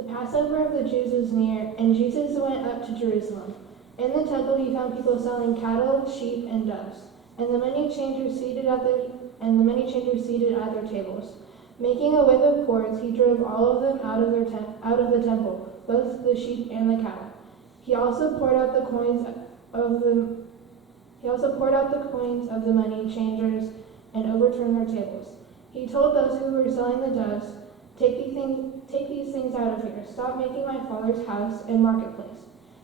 The Passover of the Jews was near, and Jesus went up to Jerusalem. In the temple he found people selling cattle, sheep, and doves, and the money changers seated at their tables. Making a whip of cords, he drove all of them out of the temple, both the sheep and the cattle. He also poured out the coins of the money changers and overturned their tables. He told those who were selling the doves, Take these things out of here. Stop making my Father's house a marketplace."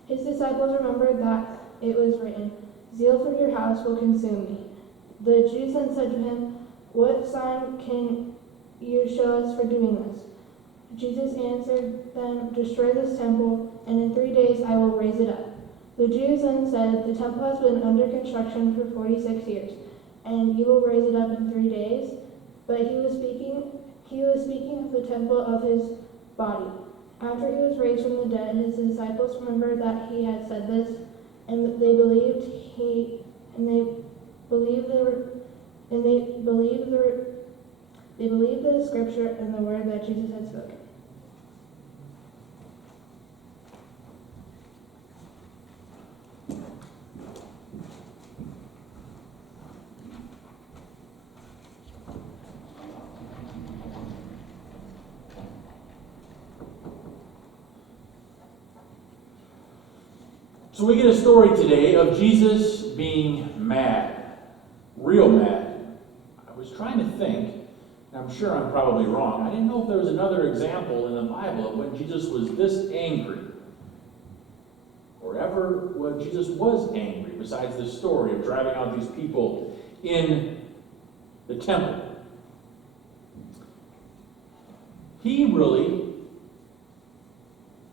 His disciples remembered that it was written, "Zeal for your house will consume me." The Jews then said to him, "What sign can you show us for doing this?" Jesus answered them, "Destroy this temple, and in 3 days I will raise it up." The Jews then said, "The temple has been under construction for 46 years, and you will raise it up in 3 days?" But he was speaking of the temple of his body. After he was raised from the dead, his disciples remembered that he had said this, and they believed the scripture and the word that Jesus had spoken. So we get a story today of Jesus being mad, real mad. I was trying to think, and I'm sure I'm probably wrong. I didn't know if there was another example in the Bible of when Jesus was this angry, or ever when Jesus was angry, besides this story of driving out these people in the temple. He really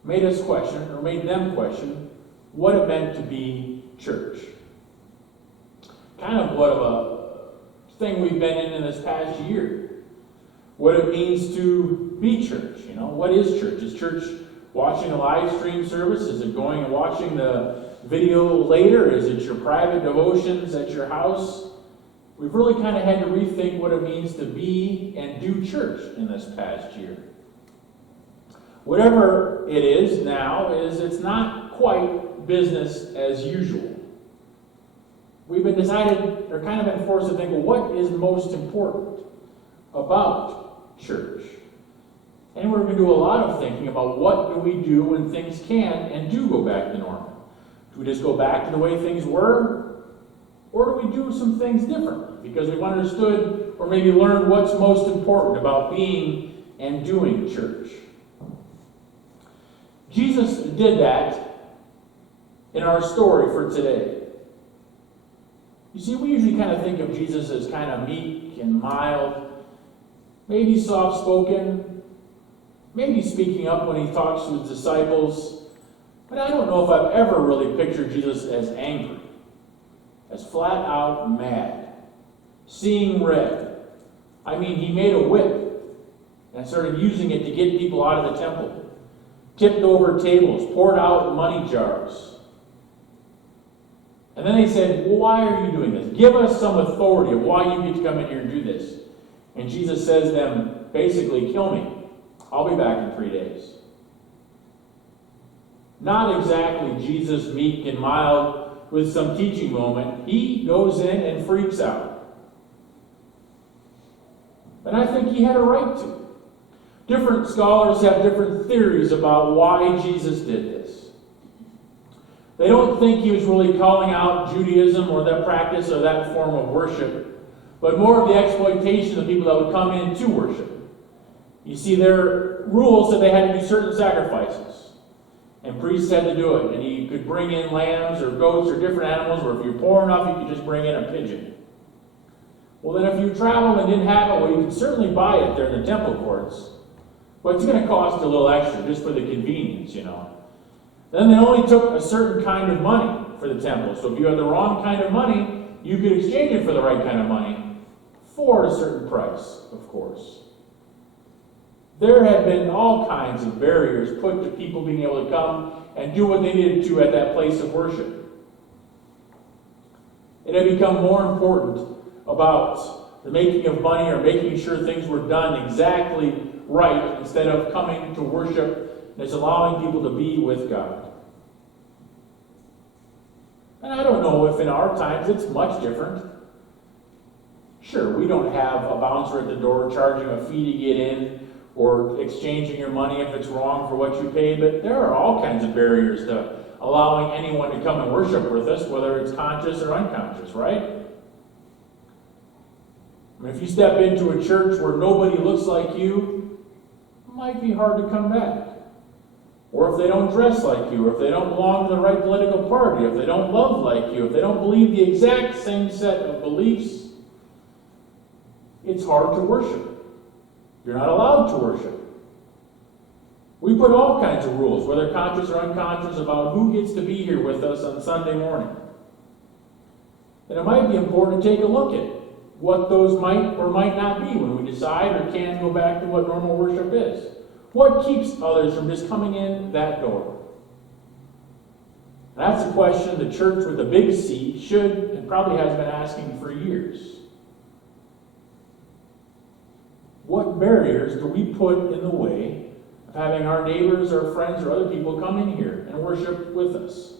made us question, or made them question, what it meant to be church. Kind of what of a thing we've been in this past year. What it means to be church. You know, what is church? Is church watching a live stream service? Is it going and watching the video later? Is it your private devotions at your house? We've really kind of had to rethink what it means to be and do church in this past year. Whatever it is now, it's not quite business as usual. We've been kind of been forced to think, well, what is most important about church? And we're going to do a lot of thinking about what do we do when things can and do go back to normal. Do we just go back to the way things were? Or do we do some things differently? Because we've understood or maybe learned what's most important about being and doing church. Jesus did that in our story for today. You see, we usually kind of think of Jesus as kind of meek and mild, maybe soft-spoken, maybe speaking up when he talks to his disciples. But I don't know if I've ever really pictured Jesus as angry, as flat-out mad, seeing red. I mean, he made a whip and started using it to get people out of the temple, tipped over tables, poured out money jars. And then they said, well, why are you doing this? Give us some authority of why you get to come in here and do this. And Jesus says to them, basically, kill me. I'll be back in 3 days. Not exactly Jesus, meek and mild, with some teaching moment. He goes in and freaks out. And I think he had a right to. Different scholars have different theories about why Jesus did this. They don't think he was really calling out Judaism or that practice or that form of worship, but more of the exploitation of the people that would come in to worship. You see, their rules said they had to do certain sacrifices, and priests had to do it, and you could bring in lambs or goats or different animals, or if you're poor enough, you could just bring in a pigeon. Well, then if you traveled and didn't have it, well, you could certainly buy it there in the temple courts, but it's going to cost a little extra just for the convenience, you know. Then they only took a certain kind of money for the temple. So if you had the wrong kind of money, you could exchange it for the right kind of money for a certain price, of course. There had been all kinds of barriers put to people being able to come and do what they needed to at that place of worship. It had become more important about the making of money or making sure things were done exactly right instead of coming to worship and it's allowing people to be with God. And I don't know if in our times it's much different. Sure, we don't have a bouncer at the door charging a fee to get in or exchanging your money if it's wrong for what you paid, but there are all kinds of barriers to allowing anyone to come and worship with us, whether it's conscious or unconscious, right? I mean, if you step into a church where nobody looks like you, it might be hard to come back. Or if they don't dress like you, or if they don't belong to the right political party, if they don't love like you, if they don't believe the exact same set of beliefs, it's hard to worship. You're not allowed to worship. We put all kinds of rules, whether conscious or unconscious, about who gets to be here with us on Sunday morning. And it might be important to take a look at what those might or might not be when we decide or can go back to what normal worship is. What keeps others from just coming in that door? That's a question the church with a big C should and probably has been asking for years. What barriers do we put in the way of having our neighbors or friends or other people come in here and worship with us?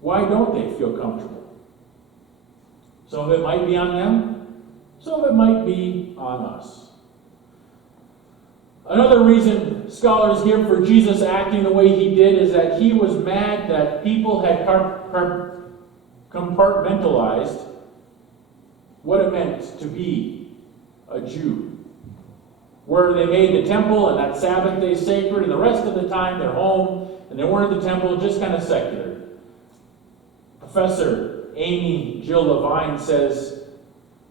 Why don't they feel comfortable? Some of it might be on them, some of it might be on us. Another reason scholars give for Jesus acting the way he did is that he was mad that people had compartmentalized what it meant to be a Jew. Where they made the temple and that Sabbath day sacred, and the rest of the time they're home, and they weren't at the temple, just kind of secular. Professor Amy Jill Levine says,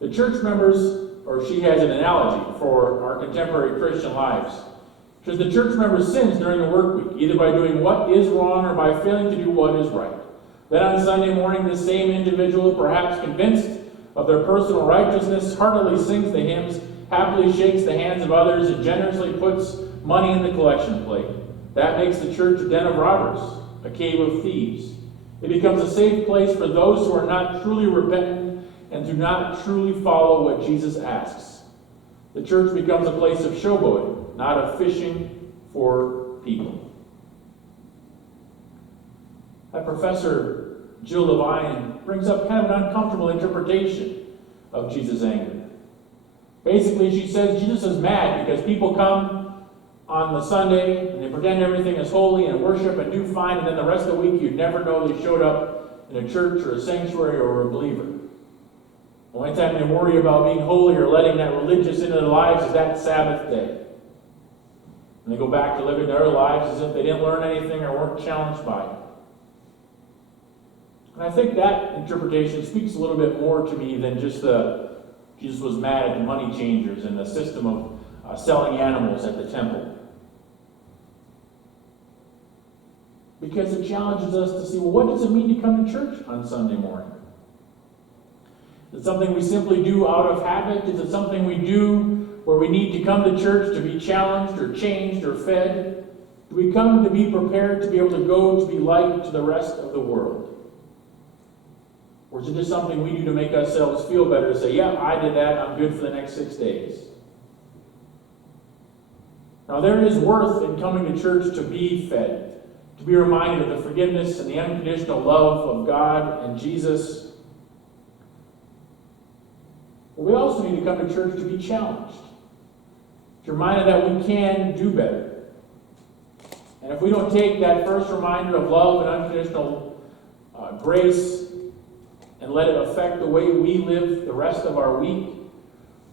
the church members, or she has an analogy for our contemporary Christian lives. She says the church member's sins during the work week, either by doing what is wrong or by failing to do what is right. Then on Sunday morning, the same individual, perhaps convinced of their personal righteousness, heartily sings the hymns, happily shakes the hands of others, and generously puts money in the collection plate. That makes the church a den of robbers, a cave of thieves. It becomes a safe place for those who are not truly repentant and do not truly follow what Jesus asks. The church becomes a place of showboating, not of fishing for people. That Professor Jill Levine brings up kind of an uncomfortable interpretation of Jesus' anger. Basically, she says Jesus is mad because people come on the Sunday and they pretend everything is holy and worship and do fine, and then the rest of the week you'd never know they showed up in a church or a sanctuary or a believer. The only time they worry about being holy or letting that religious into their lives is that Sabbath day. And they go back to living their lives as if they didn't learn anything or weren't challenged by it. And I think that interpretation speaks a little bit more to me than just Jesus was mad at the money changers and the system of selling animals at the temple. Because it challenges us to see, well, what does it mean to come to church on Sunday morning? Is it something we simply do out of habit? Is it something we do where we need to come to church to be challenged or changed or fed? Do we come to be prepared to be able to go to be light to the rest of the world? Or is it just something we do to make ourselves feel better, to say, yeah, I did that, I'm good for the next 6 days? Now, there is worth in coming to church to be fed, to be reminded of the forgiveness and the unconditional love of God and Jesus. But we also need to come to church to be challenged, to be reminded that we can do better. And if we don't take that first reminder of love and unconditional grace and let it affect the way we live the rest of our week,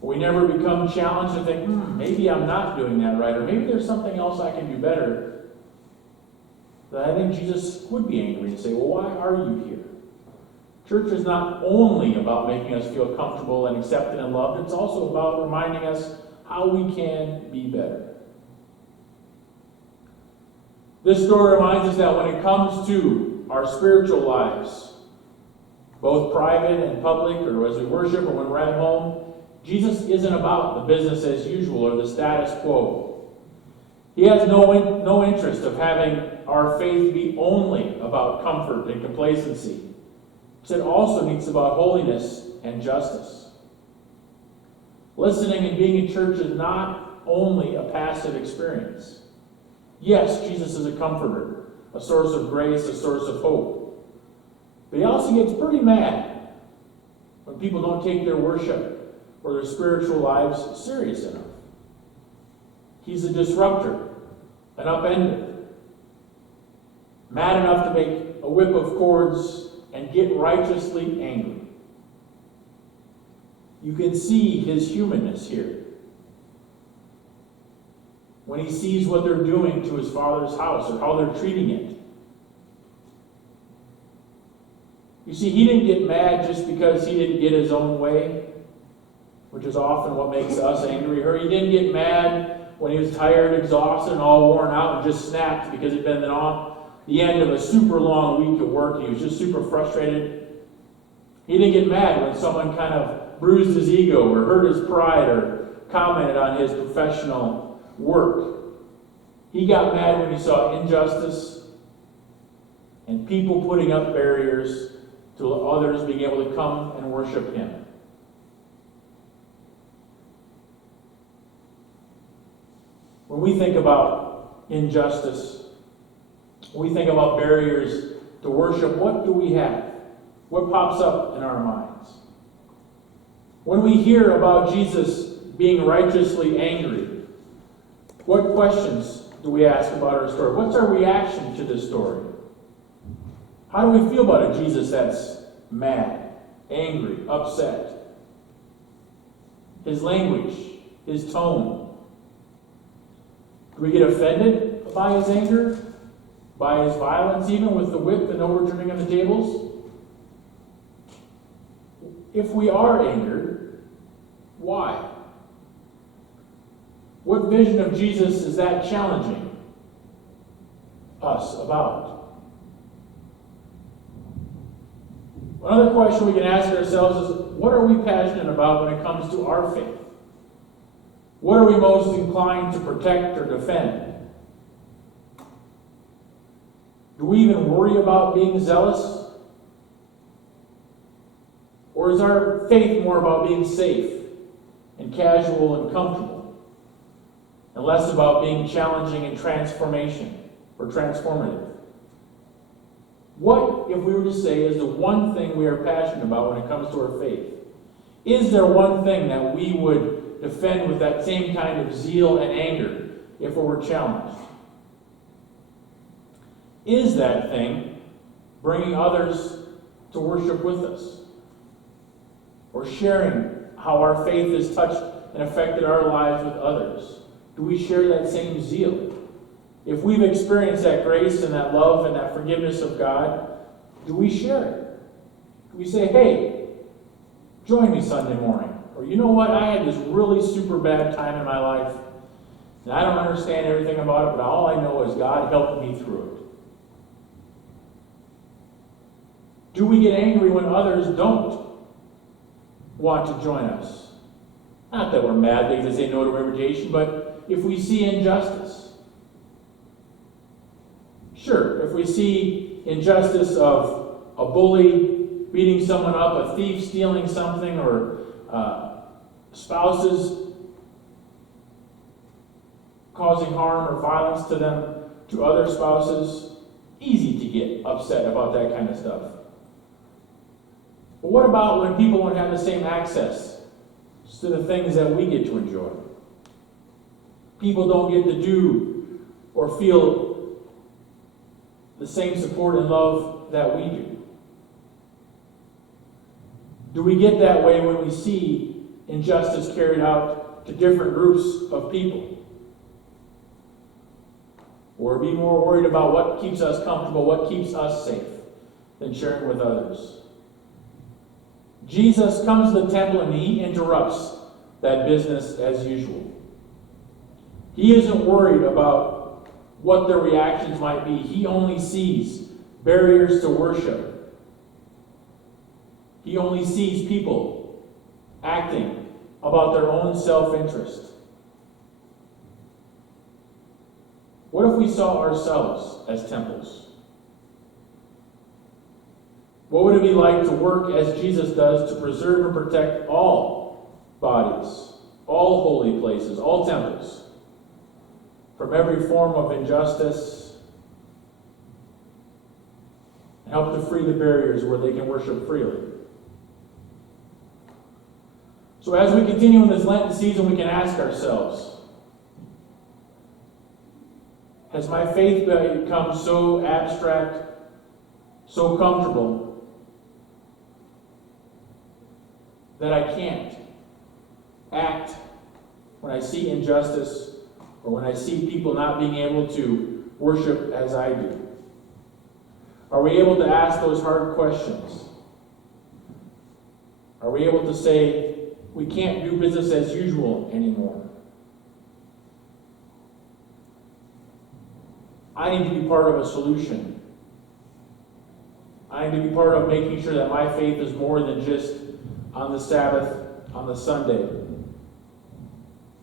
we never become challenged and think, maybe I'm not doing that right, or maybe there's something else I can do better, that I think Jesus would be angry and say, well, why are you here? Church is not only about making us feel comfortable and accepted and loved, it's also about reminding us how we can be better. This story reminds us that when it comes to our spiritual lives, both private and public, or as we worship or when we're at home, Jesus isn't about the business as usual or the status quo. He has no interest of having our faith be only about comfort and complacency. It also needs about holiness and justice. Listening and being in church is not only a passive experience. Yes, Jesus is a comforter, a source of grace, a source of hope. But he also gets pretty mad when people don't take their worship or their spiritual lives serious enough. He's a disruptor, an upender, mad enough to make a whip of cords and get righteously angry. You can see his humanness here. When he sees what they're doing to his Father's house or how they're treating it. You see, he didn't get mad just because he didn't get his own way, which is often what makes us angry. Or he didn't get mad when he was tired, exhausted, and all worn out and just snapped because it'd been the end of a super long week of work. He was just super frustrated. He didn't get mad when someone kind of bruised his ego or hurt his pride or commented on his professional work. He got mad when he saw injustice and people putting up barriers to others being able to come and worship him. When we think about injustice, when we think about barriers to worship, what do we have? What pops up in our minds? When we hear about Jesus being righteously angry, what questions do we ask about our story? What's our reaction to this story? How do we feel about a Jesus that's mad, angry, upset? His language, his tone. Do we get offended by his anger? By his violence, even with the whip and overturning of the tables? If we are angered, why? What vision of Jesus is that challenging us about? Another question we can ask ourselves is, what are we passionate about when it comes to our faith? What are we most inclined to protect or defend? Do we even worry about being zealous? Or is our faith more about being safe and casual and comfortable? And less about being challenging and transformative? What, if we were to say, is the one thing we are passionate about when it comes to our faith? Is there one thing that we would defend with that same kind of zeal and anger if we were challenged? Is that thing bringing others to worship with us? Or sharing how our faith has touched and affected our lives with others? Do we share that same zeal? If we've experienced that grace and that love and that forgiveness of God, do we share it? Do we say, hey, join me Sunday morning? Or you know what, I had this really super bad time in my life, and I don't understand everything about it, but all I know is God helped me through it. Do we get angry when others don't want to join us? Not that we're mad because they say no to invitation, but if we see injustice. Sure, if we see injustice of a bully beating someone up, a thief stealing something, or spouses causing harm or violence to them, to other spouses, easy to get upset about that kind of stuff. But what about when people don't have the same access to the things that we get to enjoy? People don't get to do or feel the same support and love that we do. Do we get that way when we see injustice carried out to different groups of people? Or be more worried about what keeps us comfortable, what keeps us safe, than sharing with others? Jesus comes to the temple and he interrupts that business as usual. He isn't worried about what their reactions might be. He only sees barriers to worship. He only sees people acting about their own self-interest. What if we saw ourselves as temples? What would it be like to work as Jesus does to preserve and protect all bodies, all holy places, all temples? from every form of injustice, and help to free the barriers where they can worship freely. So as we continue in this Lenten season, we can ask ourselves, has my faith become so abstract, so comfortable, that I can't act when I see injustice or when I see people not being able to worship as I do? Are we able to ask those hard questions? Are we able to say, we can't do business as usual anymore? I need to be part of a solution. I need to be part of making sure that my faith is more than just on the Sabbath, on the Sunday.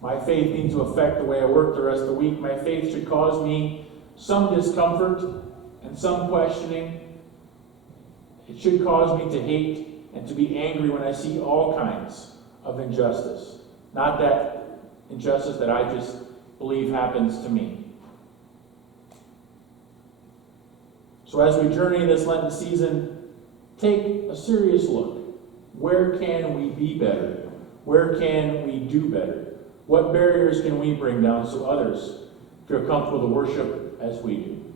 My faith needs to affect the way I work the rest of the week. My faith should cause me some discomfort and some questioning. It should cause me to hate and to be angry when I see all kinds of injustice. Not that injustice that I just believe happens to me. So as we journey this Lenten season, take a serious look. Where can we be better? Where can we do better? What barriers can we bring down so others feel comfortable to worship as we do?